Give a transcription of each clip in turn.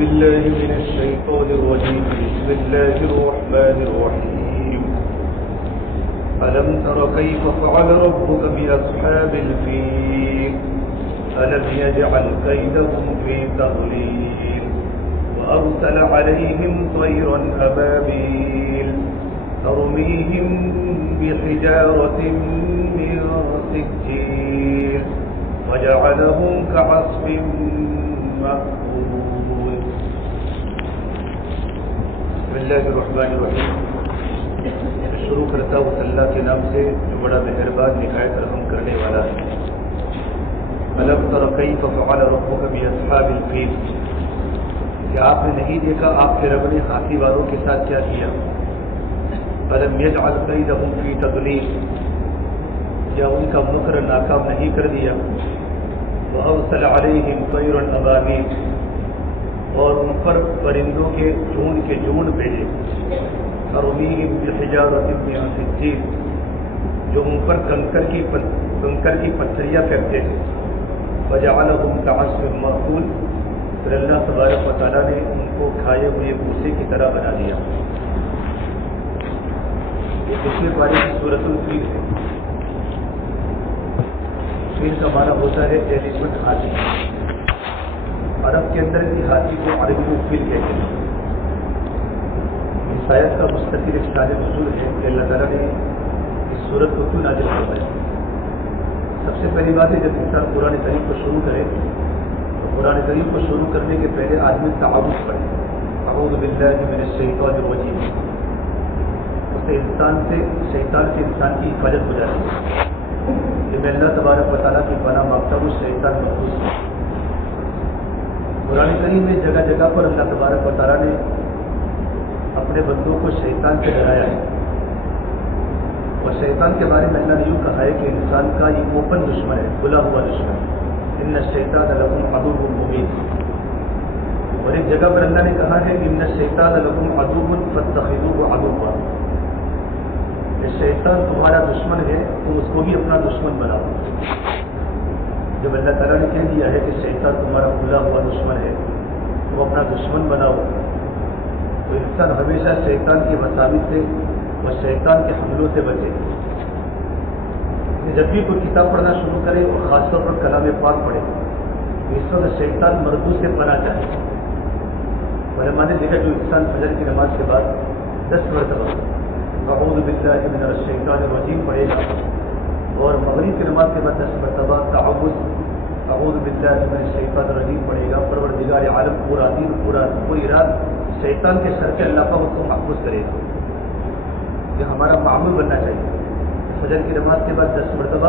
بالله من الشيطان الرجيم. بسم الله الرحمن الرحيم. ألم تر كيف فعل ربك بأصحاب الفيل ألم يجعل كيدهم في تضليل وأرسل عليهم طيرا أبابيل ترميهم بحجارة من سجيل وجعلهم كعصف مأكول. بسم الله الرحمن الرحيم. شروع کرتا ہوں اللہ کے نام سے جو بڑا مہربان نہایت رحم کرنے والا ہے. ألم تر كيف فعل ربك بأصحاب الفيل. کیا آپ نے نہیں دیکھا آپ کے رب نے ہاتھی والوں کے ساتھ کیا کیا؟ ألم يجعل كيدهم في تضليل. کیا ان کا مکر ناکام نہیں کر دیا؟ وأرسل عليهم طيرا أبابيل. اور ان پر پرندوں کے جھنڈ بھیجے. ترميهم بحجارة من سجيل. جو ان پر کنکر کی پتھریاں پھینکتے تھے. وجعلهم كعصف مأكول. پھر اللہ تبارک و تعالیٰ نے ان کو کھائے ہوئے بھوسے کی طرح بنا دیا. یہ پچھلے پارے کی سورۃ الفیل ہے. فیل کا معنی ہوتا ہے ایلیفنٹ، ہاتھی. عرب کے اندر کی ہاتھی کو عربی میں فیل کہتے ہیں. اس آیت کا مستقل ایک شان نزول ہے کہ اللہ تعالیٰ نے اس سورت کو کیوں نازل فرمایا. سب سے پہلی بات ہے جب انسان قرآن کریم کو شروع کرے تو قرآن کریم کو شروع کرنے کے پہلے آدمی تعوذ پڑھے. اعوذ باللہ من الشیطان الرجیم. اس سے شیطان سے انسان کی حفاظت ہو جاتی ہے. کہ میں اللہ تبارک و تعالیٰ کی پناہ مانگتا ہوں شیطان محفوظ ہے. قرآن کریم میں جگہ جگہ پر اللہ تبارک و تعالیٰ نے اپنے بندوں کو شیطان سے ڈرایا ہے. اور شیطان کے بارے میں اللہ نے یوں کہا ہے کہ انسان کا یہ اوپن دشمن ہے، کھلا ہوا دشمن. ان الشیطان لکم عدو مبین. اور ایک جگہ پر اللہ نے کہا ہے کہ ان الشیطان لکم عدو فاتخذوه عدوا. یہ شیطان تمہارا دشمن ہے، تم اس کو بھی اپنا دشمن بناؤ. جب اللہ تعالیٰ نے کہہ دیا ہے کہ شیطان تمہارا کھلا ہوا دشمن ہے، تم اپنا دشمن بناؤ، تو انسان ہمیشہ شیطان کی وساوس سے اور شیطان کے حملوں سے بچے. جب بھی کوئی کتاب پڑھنا شروع کرے اور خاص طور پر کلام پاک پڑھے تو اس وقت شیطان مردود سے پناہ چاہے. علماء نے دیکھا جو انسان فجر کی نماز کے بعد 10 مرتبہ اعوذ باللہ من الشیطان الرجیم پڑھے گا اور مغرب کی نماز کے بعد 10 مرتبہ تعوذ اعوذ باللہ من الشیطان الرجیم پڑھے گا، پروردگار عالم پوری رات شیطان کے سر کے اللہ پاک اس کو محفوظ کرے گا. یہ ہمارا معمول بننا چاہیے. فجر کی نماز کے بعد 10 مرتبہ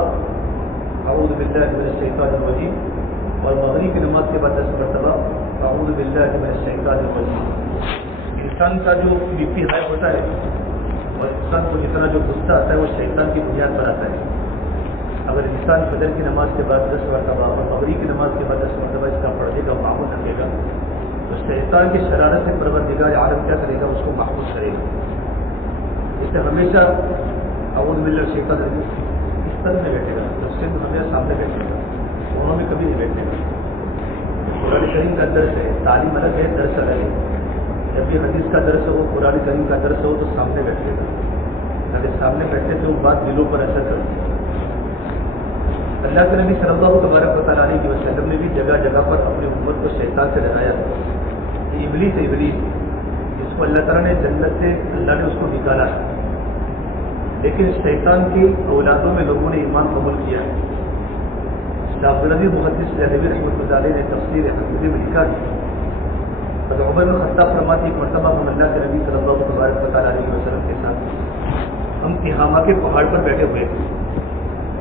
اعوذ باللہ من الشیطان الرجیم اور مغرب کی نماز کے بعد 10 مرتبہ اعوذ باللہ من الشیطان الرجیم. انسان کا جو بی پی ہائی ہوتا ہے اور انسان کو جتنا جو غصہ آتا ہے وہ شیطان کی بنیاد پر آتا ہے. اگر انسان فجر کی نماز کے بعد 10 مرتبہ اور مغرب کی نماز کے بعد 10 مرتبہ اس کا پڑھنے کا معمول رکھے گا تو شیطان کی شرارت سے پروردگار عالم کیا کرے گا؟ اس کو محفوظ کرے گا. اس سے ہمیشہ اعوذ باللہ شیطان الرجیم اس طرح میں بیٹھے گا، اس سے ہمیشہ سامنے بیٹھے گا، دونوں میں کبھی نہیں بیٹھے گا. قرآن کریم کا درس ہے، تعلیم الگ ہے، درس الگ ہے. جب بھی حدیث کا درس ہو، قرآن کریم کا درس ہو تو سامنے بیٹھے گا. اگر سامنے بیٹھے تو بات دلوں پر اثر کرتی ہے. اللہ کے نبی صلی اللہ تبارک و تعالیٰ علیہ وسلم نے بھی جگہ جگہ پر اپنی امت کو شیطان سے ڈرایا تھا. یہ ابلیس جس کو اللہ تعالیٰ نے جنت سے اللہ نے اس کو نکالا ہے، لیکن شیطان کی اولادوں میں لوگوں نے ایمان قبول کیا ہے. عبدالعزیز محدث دہلوی رحمۃ اللہ علیہ نے تفسیر حکمت میں لکھا ہے کہ عمر بن خطاب فرماتے ایک مرتبہ ہم اللہ کے نبی صلی اللہ تبارک و تعالیٰ علیہ وسلم کے ساتھ ہم تہامہ کے پہاڑ پر بیٹھے ہوئے تھے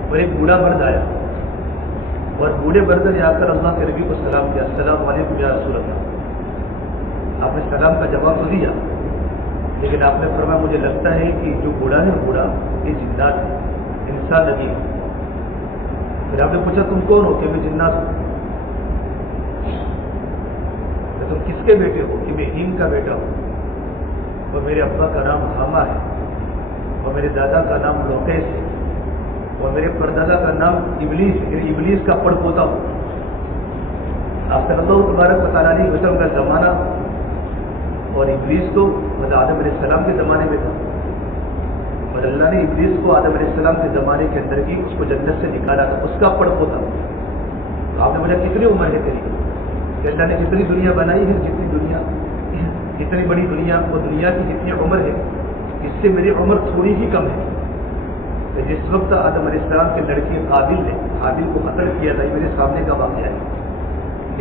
اور ایک بوڑھا مرد آیا اور بوڑھے مرد نے آ کر اللہ کے نبی کو سلام کیا. السلام علیکم یا رسول اللہ. آپ نے سلام کا جواب تو دیا لیکن آپ نے فرمایا مجھے لگتا ہے کہ جو بوڑھا ہے بوڑھا یہ جنات ہے، انسان نہیں ہے. پھر آپ نے پوچھا تم کون ہو؟ کہ میں جنات ہوں. تم کس کے بیٹے ہو؟ کہ میں ہیم کا بیٹا ہوں اور میرے ابا کا نام حاما ہے اور میرے دادا کا نام لوکیس ہے اور میرے پردادا کا نام ابلیس ہے، ابلیس کا پڑ پوتا ہوں. آپ صلی اللہ تبارک و تعالیٰ علیہ وسلم کا زمانہ اور ابلیس تو حضرت آدم علیہ السلام کے زمانے میں تھا، اور اللہ نے ابلیس کو آدم علیہ السلام کے زمانے کے اندر ہی اس کو جنت سے نکالا تھا، اس کا پڑپو تھا. تو آپ نے مجھے کتنی عمر ہے تیری کہ اللہ نے جتنی دنیا بنائی ہے، جتنی بڑی دنیا، وہ دنیا کی جتنی عمر ہے اس سے میری عمر تھوڑی ہی کم ہے. کہ جس وقت آدم علیہ السلام کے لڑکی قابل نے حابیل کو قتل کیا تھا، یہ میرے سامنے کا واقعہ ہے.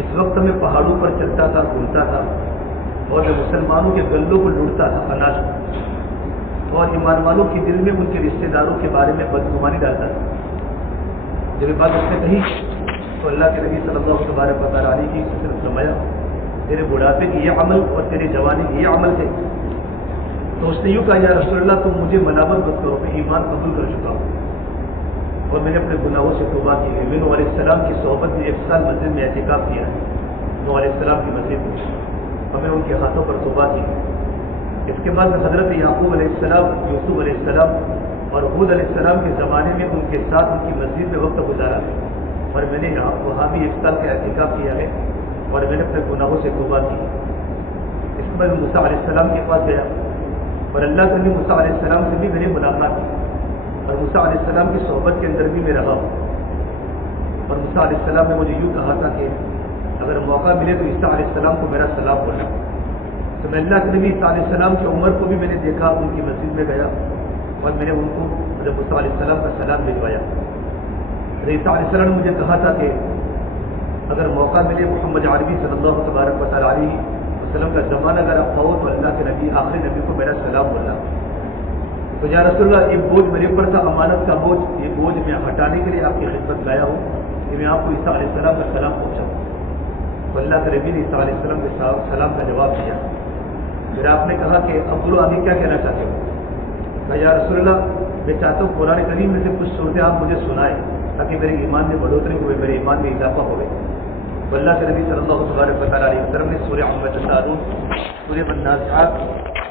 اس وقت میں پہاڑوں پر چلتا تھا، گھومتا تھا، اور میں مسلمانوں کے گلوں کو لوٹتا تھا اناج، اور ایمان والوں کے دل میں ان کے رشتے داروں کے بارے میں بدگمانی ڈالتا تھا. جب یہ بات اس نے کہی تو اللہ کے نبی صلی اللہ تبارک و تعالیٰ علیہ کی صرف فرمایا تیرے بڑھاپے کی یہ عمل اور تیرے جوانی کی یہ عمل ہے. تو اس نے یوں کہا یا رسول اللہ تم مجھے ملامت مت کرو، میں ایمان قبول کر چکا ہوں اور میں نے اپنے گناہوں سے توبہ کی ہے. میں نوح علیہ السلام کی صحبت میں 1 سال مسجد میں اعتکاف کیا ہے، نوح علیہ السلام کی مسجد میں، اور میں ان کے ہاتھوں پر توبہ کی. اس کے بعد حضرت یعقوب علیہ السلام، یوسف علیہ السلام اور حود علیہ السلام کے زمانے میں ان کے ساتھ ان کی مسجد میں وقت گزارا ہے، اور میں نے وہاں بھی 1 سال کا اعتکاف کیا ہے اور میں نے اپنے گناہوں سے توبہ کی. اس کے بعد موسیٰ علیہ السلام کے پاس گیا اور اللہ کے نبی موسیٰ علیہ السلام سے بھی میں نے ملاقات کی، اور موسیٰ علیہ السلام کی صحبت کے اندر بھی میں رہا ہوں. اور موسیٰ علیہ السلام نے مجھے یوں کہا تھا کہ اگر موقع ملے تو عیسیٰ علیہ السلام کو میرا سلام بولنا. تو میں اللہ کے نبی عیسیٰ علیہ السلام کی عمر کو بھی میں نے دیکھا، ان کی مسجد میں گیا اور میں نے ان کو حضرت موسیٰ علیہ السلام کا سلام بھجوایا. عیسیٰ علیہ السلام نے مجھے کہا تھا کہ اگر موقع ملے محمد عربی صلی اللہ تبارک و تعالیٰ علیہ وسلم کا زمانہ اگر آپ پاؤ تو اللہ کے نبی آخری نبی کو میرا سلام بولنا. تو یا رسول اللہ یہ بوجھ میرے اوپر تھا، امانت کا بوجھ، یہ بوجھ میں ہٹانے کے لیے آپ کی خدمت لایا ہوں کہ میں آپ کو عیسیٰ علیہ السلام کا سلام پہنچاؤں. تو اللہ کے نبی نے عیسیٰ علیہ السلام کے سلام کا جواب دیا. پھر آپ نے کہا کہ عبداللہ ابھی کیا کہنا چاہتے ہو؟ کہ یا رسول اللہ میں چاہتا ہوں قرآن کریم میں سے کچھ صورتیں آپ مجھے سنائیں تاکہ میرے ایمان میں بڑھوتری ہوئے، میرے ایمان میں اضافہ ہوئے. تو اللہ کے نبی صلی اللہ تبارک و تعالیٰ علیہ وسلم نے سورہ عامہ تساءلون، سورہ النازعات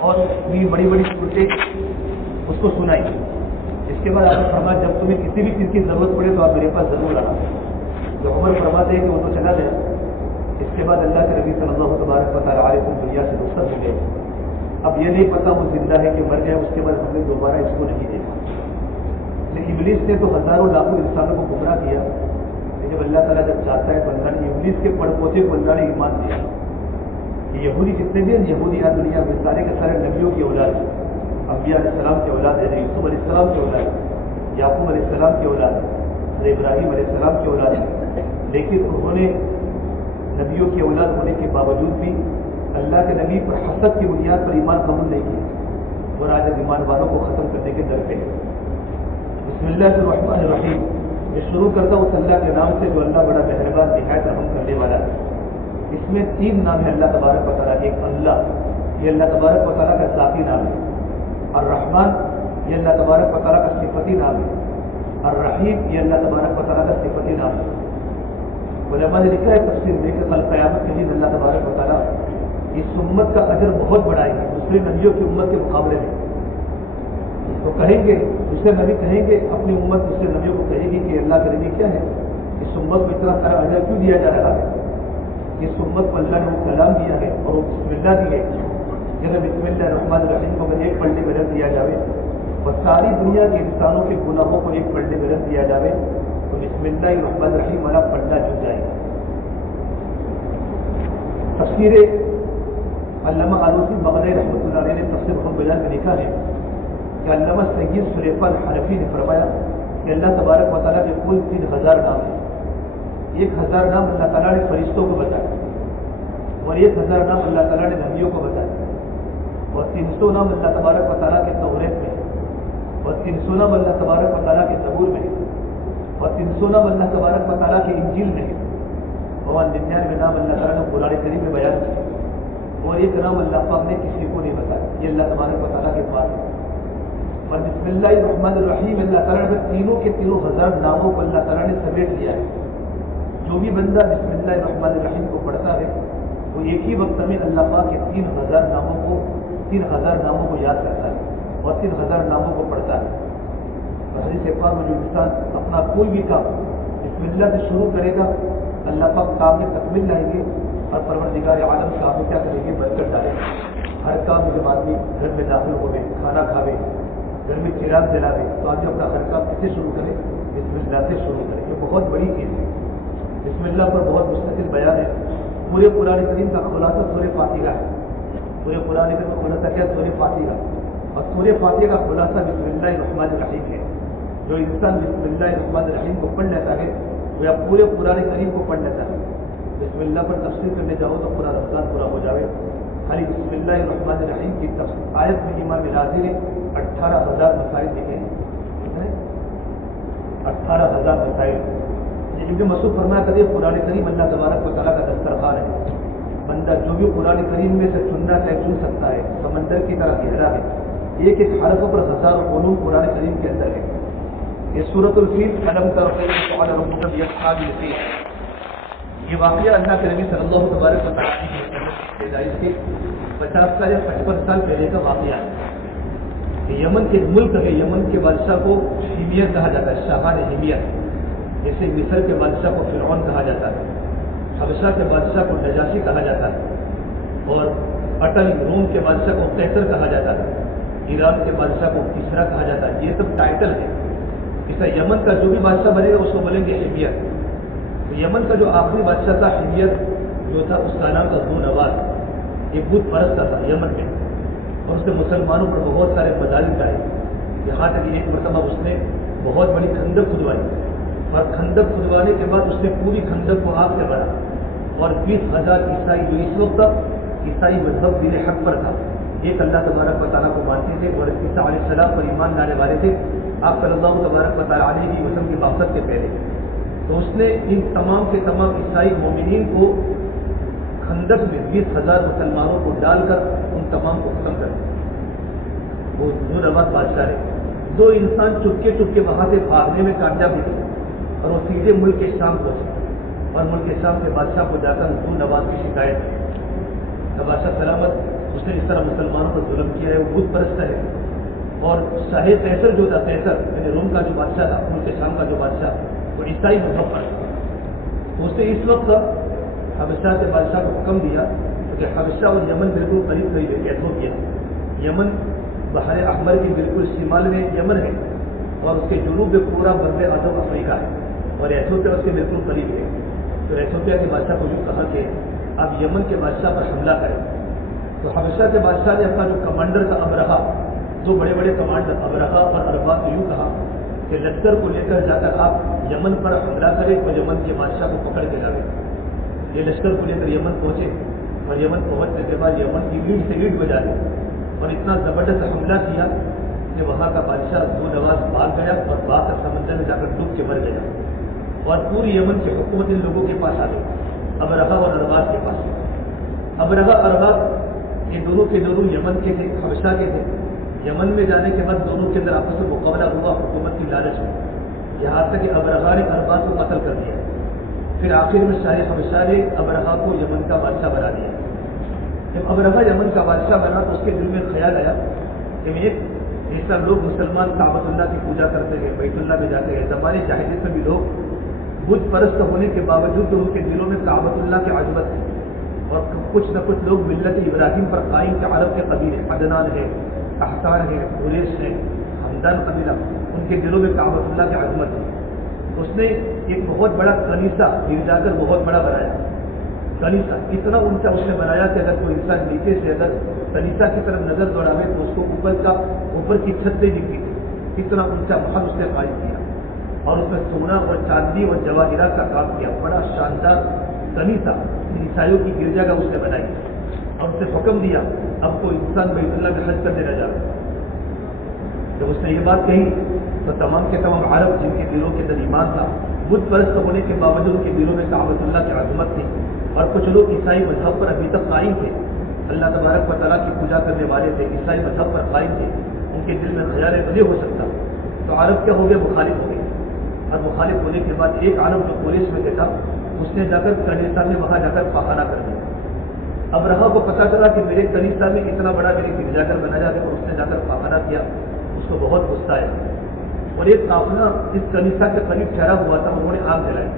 اور بھی بڑی بڑی صورتیں اس کو سنائی. اس کے بعد آپ نے فرمایا جب تمہیں کسی بھی چیز کی ضرورت پڑے تو آپ میرے پاس ضرور آنا. جو عمر فرماتے ہیں کہ وہ تو چلا گیا. اس کے بعد اللہ کے نبی صلی اللہ تبارک و تعالیٰ علیہ وسلم دنیا سے رخصت ہو گئے. اب یہ نہیں پتا وہ زندہ ہے کہ مر گیا. اس کے بعد ہم نے دوبارہ اس کو نہیں دیکھا. لیکن ابلیس نے تو ہزاروں لاکھوں انسانوں کو گمراہ کیا. جب اللہ تعالیٰ جب چاہتا ہے تو اللہ نے ابلیس کے پڑ پوتے کو اللہ نے ایمان دیا. یہ یہودی جتنے بھی ہیں، یہودی آج دنیا میں سارے کے سارے نبیوں کی اولاد ہیں، انبیاء علیہ السلام کی اولاد ہے، یوسف علیہ السلام کی اولاد ہے، یعقوب علیہ السلام کی اولاد ہے، ابراہیم علیہ السلام کی اولاد ہے. لیکن انہوں نے نبیوں کی اولاد ہونے کے باوجود بھی اللہ کے نبی پر حسد کی بنیاد پر ایمان قبول نہیں کیا، اور آج ایمان والوں کو ختم کرنے کے در پہ. بسم اللہ الرحمن الرحیم. میں شروع کرتا ہوں اس اللہ کے نام سے جو اللہ بڑا مہربان نہایت رحم کرنے والا ہے. اس میں 3 نام ہے اللہ تبارک و تعالیٰ. ایک اللہ، یہ اللہ تبارک و تعالیٰ کا ذاتی نام ہے. الرحمن یہ اللہ تبارک و تعالیٰ کا صفتی نام ہے. الرحیم یہ اللہ تبارک و تعالیٰ کا صفتی نام ہے. علماء نے لکھا ہے تفسیر میں کہ کل قیامت کے دن اللہ تبارک و تعالیٰ اس امت کا اجر بہت بڑھائے گا دوسری نبیوں کی امت کے مقابلے میں. تو کہیں گے دوسرے نبی کہیں گے، اپنی امت دوسرے نبیوں کو کہے گی کہ اللہ کے نبی کیا ہے، اس امت کو اتنا سارا اجر کیوں دیا جا رہا ہے؟ اس امت کو اللہ نے وہ کلام دیا ہے اور وہ بسم اللہ دی ہے. جیسے بسم اللہ الرحمن الرحیم کو اگر ایک پلٹے میں رکھ دیا جاوے اور ساری دنیا کے انسانوں کے گناہوں کو ایک پلٹے میں رکھ دیا جاوے تو بسم اللہ الرحمن الرحیم والا پلٹا جھک جائے گا. تفسیر علامہ آلوسی بغدادی رحمۃ اللہ علیہ نے تفسیر محمد بیان میں لکھا ہے کہ علامہ سید سلیفہ الحنفی نے فرمایا کہ اللہ تبارک و تعالیٰ کے کل 3000 نام ہیں. 1000 نام اللہ تعالیٰ نے فرشتوں کو بتایا اور 1000 نام اللہ تعالیٰ نے نبیوں کو بتایا اور 300 نام اللہ تبارک و تعالیٰ کے توریت میں اور 300 نام اللہ تبارک و تعالیٰ کے زبور میں اور 300 نام اللہ تبارک و تعالیٰ کے انجیل میں اور 99 نام اللہ تعالیٰ نے قرآن کریم میں بیان کیا اور 1 نام اللہ پاک نے کسی کو نہیں بتایا. یہ اللہ تبارک و تعالیٰ کے پاس ہے. اور بسم اللہ الرحمن الرحیم اللہ تعالیٰ نے تینوں کے 3000 ناموں کو اللہ تعالیٰ نے سمیٹ لیا ہے. جو بھی بندہ بسم اللہ الرحمن الرحیم کو پڑھتا ہے وہ ایک ہی وقت میں اللہ پاک کے 3000 ناموں کو یاد کرتا ہے اور 3000 ناموں کو پڑھتا ہے. اور حدیث پاک میں جو انسان اپنا کوئی بھی کام بسم اللہ سے شروع کرے گا اللہ پاک کام میں تکمیل لائیں گے اور پروردگار عالم کام میں کیا کریں گے؟ برکت ڈالیں گے. ہر کام میں جب آدمی گھر میں داخل ہوئے، کھانا کھاوے، گھر میں چراغ جلاوے، تو آدمی اپنا ہر کام کیسے شروع کرے؟ بسم اللہ سے شروع کرے. یہ بہت بڑی چیز ہے. بسم اللہ پر بہت مستقل بیان ہے. پورے قرآن کریم کا خلاصہ سورہ فاتحہ ہے. پورے قرآن کریم کا خلاصہ کیا؟ سورہ فاتحہ. اور سورہ فاتحہ کا خلاصہ بسم اللہ الرحمن الرحیم ہے. جو انسان بسم اللہ الرحمن الرحیم کو پڑھ لیتا ہے وہ یا پورے قرآن کریم کو پڑھ لیتا ہے. بسم اللہ پر تفسیر کرنے جاؤ تو پورا رمضان پورا ہو جاوے. خالی بسم اللہ الرحمن الرحیم کی آیت میں امام راضی نے 18,000 مسائل لکھے ہیں. 18,000 مسائل. ابن مسعود فرمایا کرے قرآن کریم اللہ تبارک و تعالیٰ کا دسترخوان ہے. بندہ جو بھی قرآن کریم میں سے چننا چاہے چن سکتا ہے. سمندر کی طرح گہرا ہے. ایک ایک حرف پر ہزاروں علوم قرآن کریم کے اندر ہے. یہ سورۃ الفیل قلم کا یہ واقعہ اللہ کے نبی صلی اللہ تبارک و تعالیٰ کی پیدائش کے 50 سال یا 55 سال پہلے کا واقعہ ہے. یمن کے ملک ہے. یمن کے بادشاہ کو ہیمیت کہا جاتا ہے، شاہان ہیمیت. جیسے مصر کے بادشاہ کو فرعون کہا جاتا ہے، حبشہ کے بادشاہ کو نجاشی کہا جاتا ہے، اور اٹل روم کے بادشاہ کو قیصر کہا جاتا ہے، ایران کے بادشاہ کو کسرا کہا جاتا ہے. یہ سب ٹائٹل ہے. اس طرح یمن کا جو بھی بادشاہ بنے گا اس کو بولیں گے حمیت. یمن کا جو آخری بادشاہ تھا حمیت جو تھا، اس کا نام تھا ذو نواس. یہ بت پرست تھا یمن میں، اور اس نے مسلمانوں پر بہت سارے مظالم ڈالے. یہاں تک ایک مرتبہ اس نے بہت بڑی کھندق کھدوائی، اور کھندق کھدوانے کے بعد اس نے پوری کھندق کو آگ سے بھرا، اور 20,000 عیسائی جو اس وقت تک عیسائی مذہب دین حق پر تھا، ایک اللہ تبارک و تعالیٰ کو مانتے تھے اور عیسیٰ علیہ السلام پر ایمان لانے والے تھے آپ صلی اللہ تبارک و تعالیٰ علیہ وسلم کی بعثت کے پہلے. تو اس نے ان تمام کے تمام عیسائی مومنین کو خندق میں 20,000 مسلمانوں کو ڈال کر ان تمام کو ختم کر دیا. وہ ذو نواس بادشاہ ہے. 2 انسان چپکے چپکے وہاں سے بھاگنے میں کامیاب ہوئے اور وہ سیدھے ملک کے شام پہنچے، اور ملک شام کے بادشاہ کو جا کر ذو نواس کی شکایت کی. بادشاہ سلامت اس نے اس طرح مسلمانوں پر ظلم کیا ہے، وہ بت پرست ہے. اور شاہ قیصر جو تھا، قیصر یعنی روم کا جو بادشاہ تھا، ملک شام کا جو بادشاہ، وہ عیسائی مذہب پر تھا. اس نے اس وقت حبشہ کے بادشاہ کو حکم دیا کہ حبشہ اور یمن بالکل قریب قریب ہے. ایتھوپیا یمن بحر احمر کی بالکل شمال میں یمن ہے، اور اس کے جنوب میں پورا بر اعظم افریقہ ہے، اور ایتھوپیا اس کے بالکل قریب ہے. تو ایتھوپیا کے بادشاہ کو جو کہا کہ آپ یمن کے بادشاہ پر حملہ کریں. تو حبشہ کے بادشاہ نے اپنا جو کمانڈر تھا ابرہا، 2 بڑے بڑے کمانڈر ابرہا اور اربا کو یوں کہا کہ لشکر کو لے کر جا کر آپ یمن پر حملہ کریں اور یمن کے بادشاہ کو پکڑ کے لاویں. یہ لشکر کو لے کر یمن پہنچے، اور یمن پہنچنے کے بعد یمن کی اینٹ سے اینٹ بجا دی، اور اتنا زبردست حملہ کیا کہ وہاں کا بادشاہ ذو نواس بھاگ گیا، اور باغ کا سمندر میں جا کر ڈوب کے مر گیا. اور پوری یمن کی حکومت ان لوگوں کے پاس آ گئی، ابرہا اور ارباز کے پاس. ابرہا ارباز یہ دونوں کے دونوں یمن کے تھے، حبشہ کے تھے. یمن میں جانے کے بعد دونوں کے اندر آپس میں مقابلہ ہوا حکومت کی لالچ میں، یہاں تک کہ ابرہا نے ارباز کو قتل کر دیا. پھر آخر میں شاہ حبشہ نے ابرہا کو یمن کا بادشاہ بنا دیا. جب ابرہا یمن کا بادشاہ بنا تو اس کے دل میں خیال آیا کہ ایک جیسا لوگ مسلمان کعبۃ اللہ کی پوجا کرتے ہیں، بیت اللہ میں جاتے ہیں، زمانے جاہلیت میں بھی لوگ بت پرست ہونے کے باوجود ان کے دلوں میں کعبۃ اللہ کی عظمت ہے، اور کچھ نہ کچھ لوگ ملت ابراہیم پر قائم کے عرب کے قبیلے عدنان ہے، احسان ہے، قریش ہے، ہمدان قبیلہ، ان کے دلوں میں کعبۃ اللہ کی عظمت ہے. اس نے ایک بہت بڑا کنیسہ گرجا کر بہت بڑا بنایا. کنیسہ اتنا اونچا اس نے بنایا کہ اگر کوئی انسان نیچے سے اگر کنیسہ کی طرف نظر دوڑاوے تو اس کو اوپر کی چھت سے دکھتی. اتنا اونچا محل اس نے قائم کیا، اور اس میں سونا اور چاندی اور جواہرات کا کام کیا. بڑا شاندار کنیسہ عیسائیوں کی گرجا کا اس نے بنائی، اور اس نے حکم دیا اب کوئی انسان بیت اللہ میں حج کرنے نہ جائے. جب اس نے یہ بات کہی تو تمام کے تمام عرب جن کے دلوں کے اندر ایمان تھا، بت پرست ہونے کے باوجود ان کے دلوں میں کعبۃ اللہ کی عظمت تھی، اور کچھ لوگ عیسائی مذہب پر ابھی تک قائم تھے، اللہ تبارک و تعالیٰ کی پوجا کرنے والے تھے، عیسائی مذہب پر قائم تھے، ان کے دل میں خیال نہیں ہو سکتا. تو عرب کیا ہو گیا؟ مخالف ہو گئے. اور مخالف ہونے کے بعد ایک عرب جو پولیس میں تھا اس نے جا کر کنیسہ میں وہاں جا کر پخانہ کر دیا. ابرہا کو پتا چلا کہ میرے کنیسہ میں اتنا بڑا میرے گرجا گھر بنایا ہے، اور اس نے جا کر پخانہ کیا. اس کو بہت غصہ آیا، اور ایک قافلہ جس کنیسہ کے قریب ٹھہرا ہوا تھا انہوں نے آگ جلائی.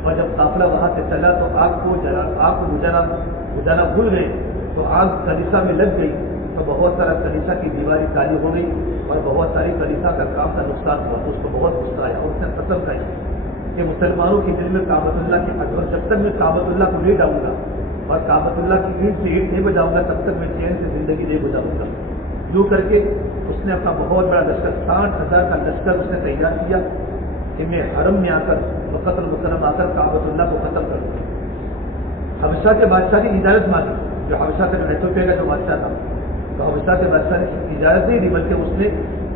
اور جب قافلہ وہاں سے چلا تو آگ کو بجانا بھول گئے، تو آگ کلیسا میں لگ گئی، تو بہت سارا کلیسا کی دیواری کالی ہو گئی اور بہت ساری کلیسا کا کام کا نقصان ہوا، تو اس کو بہت غصہ آیا اور اس نے قسم کھائی کہ مسلمانوں کے دل میں کعبۃ اللہ کی عظمت، جب تک میں کعبۃ اللہ کو نہیں ڈالوں گا اور کعبۃ اللہ کی اینٹ سے اینٹ نہیں بجاؤں گا تب تک میں چین سے زندگی نہیں گزاروں گا۔ یوں کر کے اس نے اپنا بہت بڑا لشکر 60,000 کا لشکر اس نے تیار کیا کہ میں حرم میں آ کر وقت المکرم آ کر کعبۃ اللہ کو ختم کر دوں۔ حبشہ کے بادشاہ کی اجازت مانگی، جو حبشہ کا ایتھوپیا کا جو بادشاہ تھا، تو حبشہ کے بادشاہ نے اجازت نہیں دی، بلکہ اس نے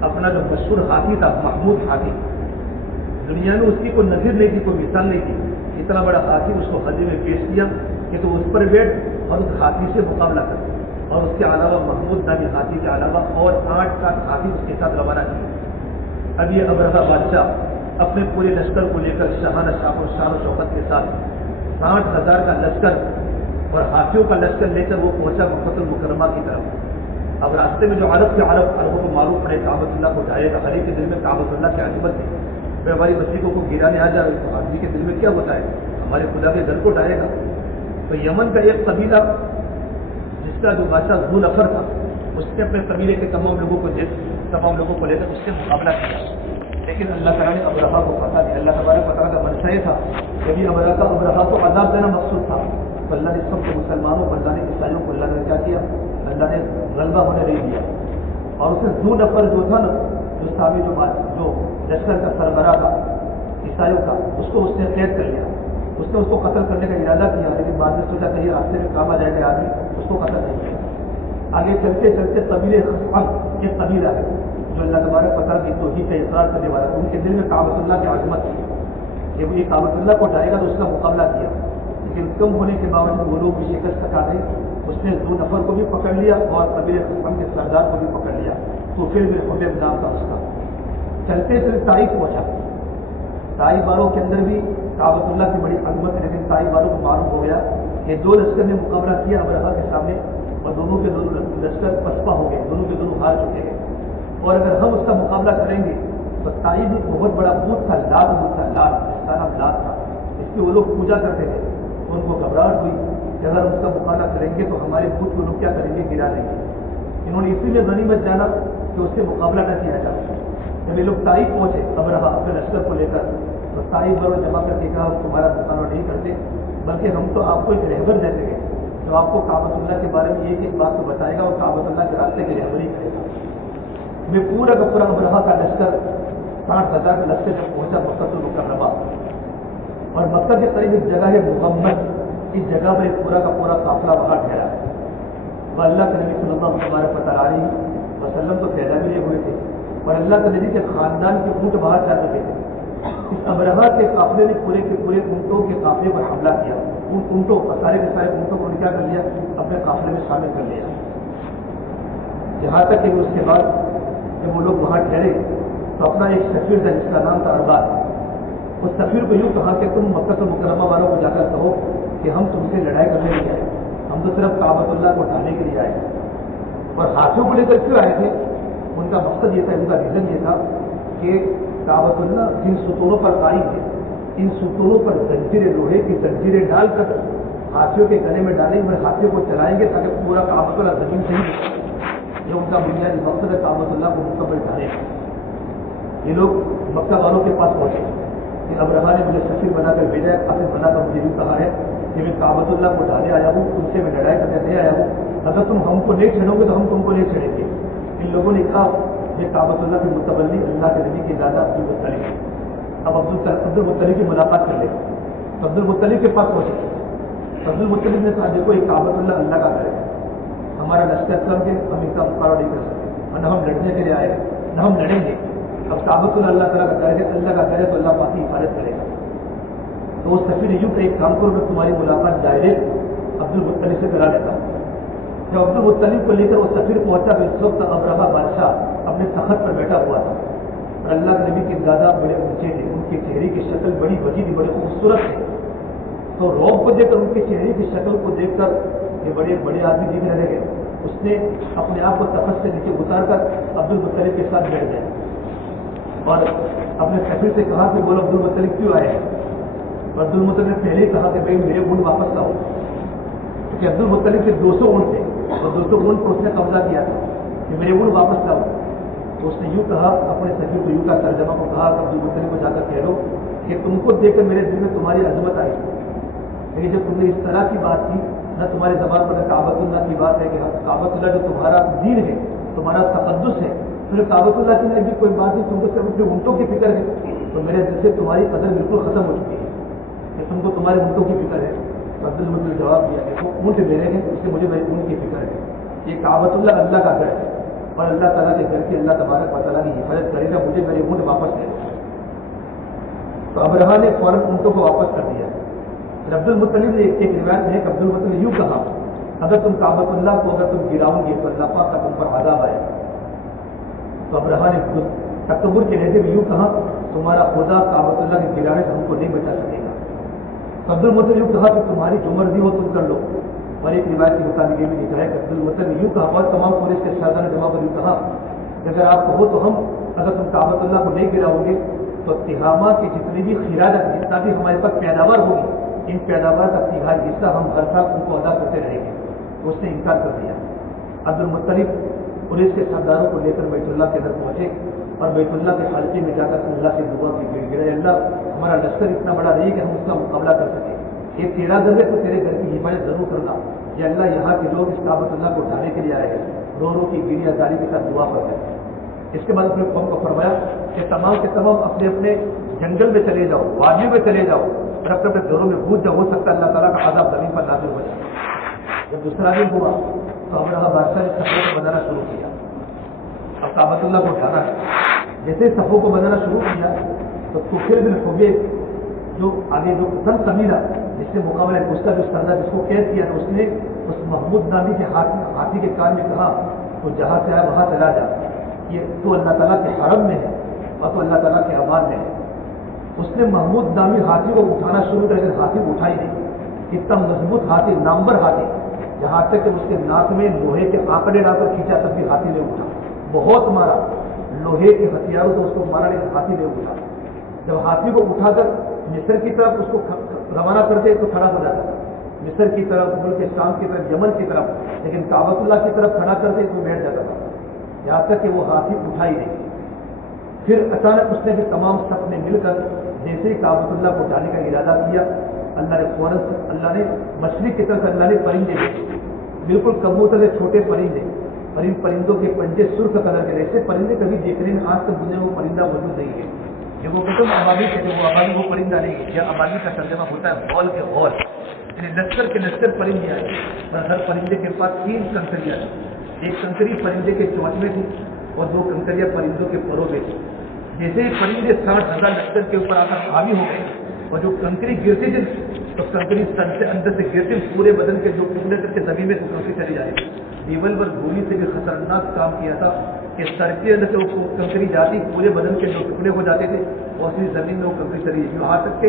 اپنا جو مشہور ہاتھی تھا محمود ہاتھی، دنیا میں اس کی کوئی نظیر نہیں تھی، کوئی مثال نہیں تھی، اتنا بڑا ہاتھی اس کو حجی میں پیش کیا کہ تو اس پر بیٹھ اور اس ہاتھی سے مقابلہ کر، اور اس کے علاوہ محمود نامی ہاتھی کے علاوہ اور 8 ہاتھی اس کے ساتھ روانہ کیے۔ اب یہ ابرہہ بادشاہ اپنے پورے لشکر کو لے کر شان و شوکت کے ساتھ 60,000 کا لشکر اور ہاتھیوں کا لشکر لے کر وہ پہنچا مکۃ المکرمہ کی طرف۔ اب راستے میں جو عربوں کو معلوم پڑے کعبۃ اللہ کو ڈھائے گا، ہر ایک کے دل میں کعبۃ اللہ کی عظمت تھی، پھر ہماری مسجدوں کو گرانے آ جائے تو آدمی کے دل میں کیا ہوتا ہے، ہمارے خدا کے گھر کو ڈھائے گا۔ تو یمن کا ایک قبیلہ جس کا جو بادشاہ ذو نفر تھا، اس نے اپنے قبیلے کے تمام لوگوں کو لے کر اس سے مقابلہ کیا، لیکن اللہ تعالیٰ نے ابرہہ کو فتح دیا۔ اللہ تبارک و تعالیٰ کا منشا یہ تھا کہ ابرہہ کو عذاب دینا مقصود تھا، تو اللہ نے سب کو مسلمانوں کو، اللہ نے عیسائیوں کو، اللہ نے کیا کیا، اللہ نے غلبہ ہونے نہیں دیا۔ اور اسے ذو نفر جو تھا نا، جو سابی جو لشکر کا سربراہ تھا عیسائیوں کا، اس کو اس نے قید کر لیا، اس نے اس کو قتل کرنے کا ارادہ کیا، لیکن بعد میں سوچا کہ یہ راستے میں کام آ جائے گا آدمی، اس کو قتل نہیں کیا۔ آگے چلتے چلتے قبیلے خصعم ایک قبیلہ ہے جو اللہ تبارک و تعالیٰ کی توحید کا اقرار کرنے والا ہے، ان کے دل میں کعبۃ اللہ کی عظمت تھی، جب یہ کعبۃ اللہ کو ڈھائے گا تو اس کا مقابلہ کیا، لیکن کم ہونے کے باوجود وہ لوگ بھی شکست کھا گئے۔ اس نے ذو نفر کو بھی پکڑ لیا اور قبیلے خصعم کے سردار کو بھی پکڑ لیا، تو پھر میں حبیب نام کا اس کا چلتے چلتے طائف پہنچا۔ طائف والوں کے اندر بھی کعبۃ اللہ کی بڑی عظمت ہے، لیکن طائف والوں کو معلوم ہو گیا کہ دو لشکر نے مقابلہ کیا ابرہہ کے سامنے اور دونوں کے دونوں لشکر پسپا ہو گئے، دونوں کے دونوں ہار چکے ہیں، اور اگر ہم اس کا مقابلہ کریں گے تو طائف ایک بہت بڑا بت تھا، لات بت تھا، لات اس کا نام لات تھا، اس کی وہ لوگ پوجا کرتے تھے، تو ان کو گھبراہٹ ہوئی کہ اگر ہم اس کا مقابلہ کریں گے تو ہمارے بت کو لوگ کیا کریں گے، گرا لیں گے۔ انہوں نے اسی لیے غنیمت جانا کہ اس سے مقابلہ نہ کیا جائے۔ جب یہ لوگ طائف پہنچے ابرہہ اپنے لشکر کو لے کر، تو طائف والوں جمع کر کے کہا ہم تمہارا مقابلہ نہیں کرتے، بلکہ ہم تو آپ کو ایک رہبر دیتے ہیں جو آپ کو کعبۃ اللہ کے بارے میں ایک بات کو بتائے گا اور کعبۃ اللہ کے راستے کی رہبری کرے گا۔ میں پورا کا پورا ابرہہ کا لشکر 60,000 کا لشکر جب پہنچا مکۃ المکرمہ، اور مکہ کے قریب ایک جگہ ہے محمد، اس جگہ پر ایک پورا کا پورا قافلہ وہاں ٹھہرا ہے۔ وہ اللہ کے نبی صلی اللہ علیہ وسلم تو پیدا بھی نہیں ہوئے تھے، اور اللہ کے نبی کے خاندان کے اونٹ باہر جا چکے تھے۔ اس ابرہہ کے قافلے نے پورے کے پورے اونٹوں کے قافلے پر حملہ کیا، ان اونٹوں پر سارے کے سارے اونٹوں کو کیا کر لیا، اپنے قافلے میں شامل کر لیا، یہاں تک کہ اس کے بعد جب وہ لوگ وہاں ٹھہرے تو اپنا ایک سفیر تھا جس کا نام تھا ارباد، اس سفیر کو یوں کہا کہ تم مکہ المکرمہ والوں کو جا کر کہو کہ ہم تم سے لڑائی کرنے نہیں آئے، ہم تو صرف کعبۃ اللہ کو ڈھانے کے لیے آئے۔ اور ہاتھوں کو لے کر کیوں آئے تھے، ان کا مقصد یہ تھا، ان کا ریزن یہ تھا کہ کعبۃ اللہ جن ستونوں پر قائم ہے، ان ستونوں پر زنجیریں، لوہے کی زنجیریں ڈال کر ہاتھیوں کے گلے میں ڈالیں گے، ہاتھیوں کو چلائیں گے تاکہ پورا کعبۃ اللہ زمین سے ہی، یہ ان کا بنیادی مقصد ہے، کعبۃ اللہ کو مکمل ڈھانے۔ یہ لوگ مکہ والوں کے پاس پہنچے کہ ابرہہ نے مجھے سفیر بنا کر بھیجا ہے، قاصد بنا کر مجھے بھی کہا ہے کہ میں کعبۃ اللہ کو ڈھانے آیا ہوں، تم سے میں لڑائی کرنے نہیں آیا ہوں، اگر تم ہم کو نہیں چھیڑو گے تو ہم تم کو نہیں چھیڑیں گے۔ ان لوگوں نے کہا یہ کعبۃ اللہ کے متولی اللہ کے نبی کے دادا عبدالمطلب، اب عبدالمطلب کی ملاقات کر لیں۔ تو عبدالمطلب کے پاس پہنچے، عبدالمطلب نے کہا دیکھو یہ کعبۃ اللہ کا گھر ہے، ہمارا لشکر کم ہے، ہم اس کا مقابلہ نہیں کر سکتے، نہ ہم لڑنے کے لیے آئے نہ ہم لڑیں گے، اب کعبۃ اللہ تعالیٰ کا گھر ہے، اللہ کا گھر ہے تو اللہ پاک کی حفاظت کرے گا۔ تو وہ سفیر یوں کہ ایک کام کرو میں تمہاری ملاقات ڈائریکٹ عبدالمطلب سے کرا لیتا ہوں۔ جب عبدالمطلب کو لے کر وہ سفیر پہنچا تو اس وقت ابرہہ بادشاہ اپنے تخت پر بیٹھا ہوا تھا، اور اللہ کے نبی کے دادا بڑے اونچے تھے، ان کے چہرے کی شکل بڑی وجیح تھی، بڑے خوبصورت تھے، تو روب کو دیکھ کر ان کے چہرے کی شکل کو دیکھ کر یہ بڑے بڑے آدمی دکھ رہے گئے، اس نے اپنے آپ کو تخت سے نیچے اتار کر عبدالمطلب کے ساتھ بیٹھ گیا اور اپنے سفیر سے کہا کہ بولو عبدالمطلب کیوں آئے ہیں؟ عبد المطلب نے پہلے ہی کہا کہ بھائی میرے اونٹ واپس لاؤ، کیونکہ عبد المطلب کے 200 اونٹ تھے اور 200 اونٹ کو اس نے قبضہ کیا تھا کہ میرے اونٹ واپس لاؤ. تو اس نے یوں کہا، اپنے سخی کو یوں کا ترجمہ کو کہا، عبد المطلب کو جا کر کہہ دو کہ تم کو دیکھ کر میرے دل میں تمہاری عظمت آئی، لیکن جب تم نے اس طرح کی بات کی، نہ تمہاری زبان پر کعبۃ اللہ کی بات ہے کہ کعبۃ اللہ جو تمہارا دین ہے، تمہارا تقدس ہے، تو کعبۃ اللہ کی بھی کوئی بات نہیں، تم کو صرف اپنے اونٹوں کی فکر ہے، تو میرے دل سے تمہاری قدر بالکل ختم ہو چکی ہے کہ تم کو تمہارے اونٹوں کی فکر ہے. تو عبد المطلب نے جواب دیا کہ وہ اونٹ میرے ہیں، اس سے مجھے میرے اونٹ کی فکر ہے. یہ کعبۃ اللہ اللہ کا گھر ہے اور اللہ تعالیٰ کے گھر کی اللہ تبارک و تعالیٰ کی حفاظت کرے گا، مجھے میرے اونٹ واپس دے دو. تو ابرہا نے فوراً اونٹوں کو واپس کر دیا. عبد المطلب نے ایک روایت ہے کہ عبد المطلب نے یوں کہا، اگر تم کعبۃ اللہ کو اگر تم گراؤ گے تو اللہ پاک کا تم پر عذاب آئے. تو ابرہا نے تکبر کے لہجے میں یوں کہا، تمہارا خدا کعبۃ اللہ کے گرانے سے ہم کو نہیں بچا سکے گا. تو عبد المطلب یوں کہا کہ تمہاری جو مرضی ہو تم کر لو. اور ایک روایت کے مطابق یہ بھی لکھا ہے کہ عبد المطلب نے یوں کہا، اور تمام قریش کے سردار جمع پر یوں کہا کہ اگر آپ کہو تو ہم، اگر تم کعبۃ اللہ کو نہیں گراؤ گے تو تہامہ کی جتنی بھی خراج جتنا بھی ہمارے پاس پیداوار ہوگی، ان پیداوار کا تہائی حصہ ہم ہر سال ان کو ادا کرتے رہیں گے. اس نے انکار کر دیا. عبد المطلب پولیس کے سرداروں کو لے کر بیت اللہ کے اندر پہنچے اور بیت اللہ کے خالقے میں جا کر اللہ سے دعا کی، گڑ گڑائے اللہ ہمارا لشکر اتنا بڑا نہیں کہ ہم اس کا مقابلہ کر سکیں، یہ تیرا گھر ہے تو تیرے گھر کی حفاظت ضرور کرنا. یا اللہ یہاں کے لوگ اس کعبۃ اللہ کو اٹھانے کے لیے آئے ہیں، رو رو کی گڑیا داری کے ساتھ دعا پر گئے. اس کے بعد اپنے قوم کو فرمایا کہ تمام کے تمام اپنے اپنے جنگل میں چلے جاؤ، وادیوں میں چلے جاؤ اور اپنے اپنے گھروں میں گھس جاؤ، ہو سکتا ہے اللہ تعالیٰ کا عذاب زمین پر نازل ہو جائے. جب دوسرا دن ہوا تو ابرہا بادشاہ نے صفوں کو بنانا شروع کیا. اب کعبۃ اللہ کو اٹھانا ہے، جیسے صفوں کو بنانا شروع کیا تو کفر بن حبیب جو آگے جو سن سمیرہ جس سے مقابلہ اس کا جو سردار جس کو قید کیا تھا، اس نے اس محمود نامی کے ہاتھی کے کان میں کہا تو جہاں سے آیا وہاں چلا جا، یہ تو اللہ تعالیٰ کے حرم میں ہے اور تو اللہ تعالیٰ کے امان میں ہے. اس نے محمود نامی ہاتھی کو اٹھانا شروع کر کے ہاتھی کو اٹھائی نہیں. اتنا مضبوط ہاتھی، نامور ہاتھی، یہاں تک کہ اس کے ناک میں لوہے کے آنکڑے لا کر کھینچا تب بھی ہاتھی نے اٹھا. بہت مارا، لوہے کے ہتھیاروں سے اس کو مارا لیکن ہاتھی نے اٹھا. جب ہاتھی کو اٹھا کر مصر کی طرف اس کو روانہ کرتے تو کھڑا ہو جاتا، مصر کی طرف، ملک شام کی طرف، یمن کی طرف، لیکن کعبۃ اللہ کی طرف کھڑا کرتے تو بیٹھ جاتا تھا. یہاں تک کہ وہ ہاتھی اٹھائی نہیں. پھر اچانک اس نے بھی تمام سب نے مل کر جیسے ہی کعبۃ اللہ کو اٹھانے کا ارادہ کیا، اللہ نے فوراً اللہ نے مشرق کی طرف اللہ نے پرندے دیے، بالکل کبوتر سے چھوٹے پرندے، اور ان پرندوں کے پنجے سرخ کلر کے، ایسے پرندے کبھی دیکھنے میں آج تک دنیا میں وہ پرندہ موجود نہیں ہے. جب وہ قسم آبادی کہتے ہیں، وہ آبادی وہ پرندہ نہیں ہے. یہ آبادی کا ترجمہ ہوتا ہے غول کے غول، یعنی لشکر کے لشکر پرندے آئے اور ہر پرندے کے پاس 3 کنکریاں تھیں. ایک کنکری پرندے کے چونچ میں تھی اور 2 کنکریاں پرندوں کے پروں میں تھی. جیسے ہی پرندے 60,000 لشکر کے اوپر آ کر حاوی ہو گئے اور جو کنکری گرتی تھی تو کنکری سن سے اندر سے گرتی پورے بدن کے جو ٹکڑے کر کے زمین میں ٹکڑتی چلی جائے گی. دیول پر گولی سے بھی خطرناک کام کیا تھا کہ سر کے اندر سے وہ کنکری جاتی، پورے بدن کے جو ٹکڑے ہو جاتے تھے اور اسی زمین میں وہ کنکری چلی جاتی. یہاں تک کہ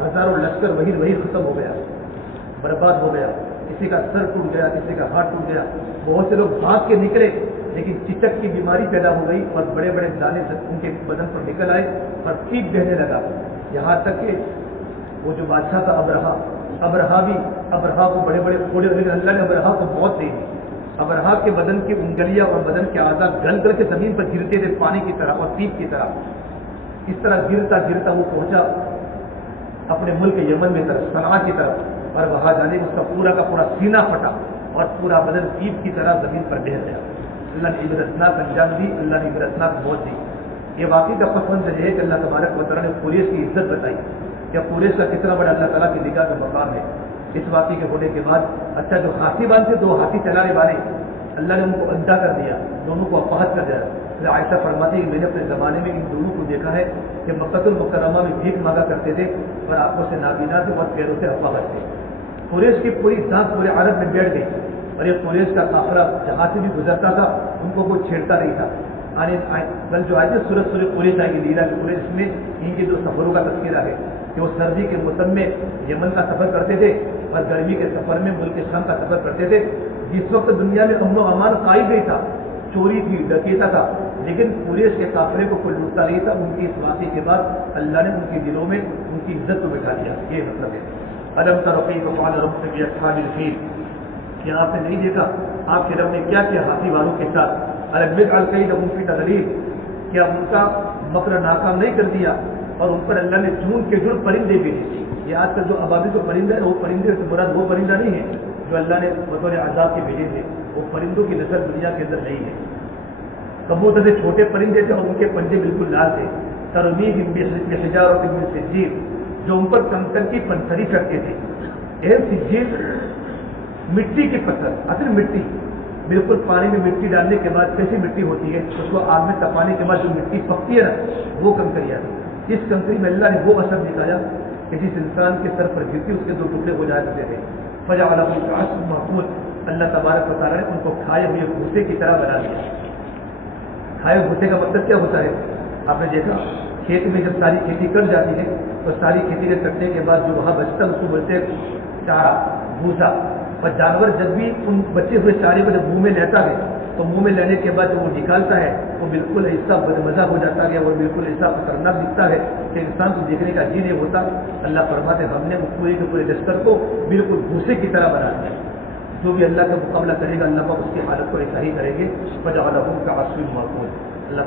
ہزاروں لشکر وہی ختم ہو گیا، برباد ہو گیا. کسی کا سر ٹوٹ گیا، کسی کا ہاتھ ٹوٹ گیا. بہت سے لوگ بھاگ کے نکلے لیکن چچک کی بیماری پیدا ہو گئی اور بڑے بڑے دانے ان کے بدن پر نکل آئے اور پیپ بہنے لگا. یہاں تک کہ وہ جو بادشاہ تھا ابرہا کو بڑے بڑے پھوڑے، لیکن اللہ نے ابرہا کو بہت دے دی. ابرہا کے بدن کی انگلیاں اور بدن کے اعضاء گل کر کے زمین پر گرتے تھے پانی کی طرح اور پیپ کی طرح. اس طرح گرتا گرتا وہ پہنچا اپنے ملک یمن میں طرف، صنعا کی طرف، اور وہاں جانے میں اس کا پورا کا پورا سینہ پھٹا اور پورا بدن پیپ کی طرح زمین پر بہہ گیا. اللہ نے عبرتناک انجام دی، اللہ نے عبرتناک موت دی. یہ واقعی کا پس منظر ہے کہ اللہ تبارک و تعالیٰ نے قریش کی عزت بتائی کہ قریش کا کتنا بڑا اللہ تعالیٰ کی نگاہ کا مقام ہے. اس واقعے کے ہونے کے بعد اچھا جو ہاتھی باندھے 2 ہاتھی چلانے والے، اللہ نے ان کو اندھا کر دیا، دونوں کو اپاہج کر دیا. پھر عائشہ فرماتی ہے کہ میں نے اپنے زمانے میں ان دونوں کو دیکھا ہے کہ مکۃ المکرمہ میں بھیک مانگا کرتے تھے اور آنکھوں سے نابینا تھے اور پیروں سے اپاہج تھے. قریش کی پوری ذات پورے عرب میں بیٹھ گئی اور یہ قریش کا قافلہ جہاں سے بھی گزرتا تھا ان کو کوئی چھیڑتا نہیں تھا. کل جو آئے تھے سورج قریش آئے گی، لیلا کے قریش میں ان کے جو سفروں کا تذکرہ ہے کہ وہ سردی کے موسم میں یمن کا سفر کرتے تھے اور گرمی کے سفر میں ملک شام کا سفر کرتے تھے. جس وقت دنیا میں امن و امان قائم نہیں تھا چوری تھی، ڈکیتا تھا، لیکن پورے کے قافلے کو کوئی لوٹتا نہیں تھا. ان کی اس واقعے کے بعد اللہ نے ان کے دلوں میں ان کی عزت کو بٹھا دیا. یہ مطلب ہے. الم تر کیف فعل ربک باصحاب الفیل، کیا آپ نے نہیں دیکھا آپ کے رب نے کیا کیا ہاتھی والوں کے ساتھ؟ الم یجعل کیدہم فی تضلیل، کیا ان کا مکر ناکام نہیں کر دیا؟ اور ان پر اللہ نے جون کے جڑ پرندے بھیجے. یہ آج کل جو آبادی جو پرندے ہیں وہ پرندے سے مراد وہ پرندہ نہیں ہے جو اللہ نے بطور عذاب کے بھیجے تھے. وہ پرندوں کی نسل دنیا کے اندر نہیں ہے. کبوتر سے چھوٹے پرندے تھے اور ان کے پنجے بالکل لال تھے. ترمیہم بحجارۃ من سجیل، جو ان پر کنکر کی پنسری چڑھتے تھے. سجیل مٹی کے پتھر، اصل مٹی، بالکل پانی میں مٹی ڈالنے کے بعد کیسی مٹی ہوتی ہے اس کو آگ میں تپانے کے بعد جو مٹی پکتی ہے نا وہ کنکریاں تھی. اس کنکری میں اللہ نے وہ اثر دکھایا کہ جس انسان کے سر پر گرتی اس کے 2 ٹکڑے ہو جایا کرتے تھے. فجعلہم کعصف مأکول، اللہ تبارک و تعالیٰ نے ان کو کھائے ہوئے بھوسے کی طرح بنا دیا. کھائے ہوئے بھوسے کا مطلب کیا ہوتا ہے؟ آپ نے دیکھا کھیت میں جب ساری کھیتی کٹ جاتی ہے تو ساری کھیتی کے کٹنے کے بعد جو وہاں بچتا ہے اس کو بولتے ہیں چارہ، بھوسا. اور جانور جب بھی ان بچے ہوئے چارے کو جب منہ میں لیتا ہے تو منہ میں لینے کے بعد جب وہ نکالتا ہے وہ بالکل ایسا بدمزہ ہو جاتا ہے اور بالکل ایسا خطرناک دکھتا ہے کہ انسان کو دیکھنے کا جی نہیں ہوتا. اللہ فرماتے ہم نے وہ پورے کے پورے دستر کو بالکل بھوسے کی طرح بنا دیا. جو بھی اللہ کا مقابلہ کرے گا اللہ پاک اس کی حالت کو ایسا ہی کریں گے. فجعلہم کعصف مأکول. اللہ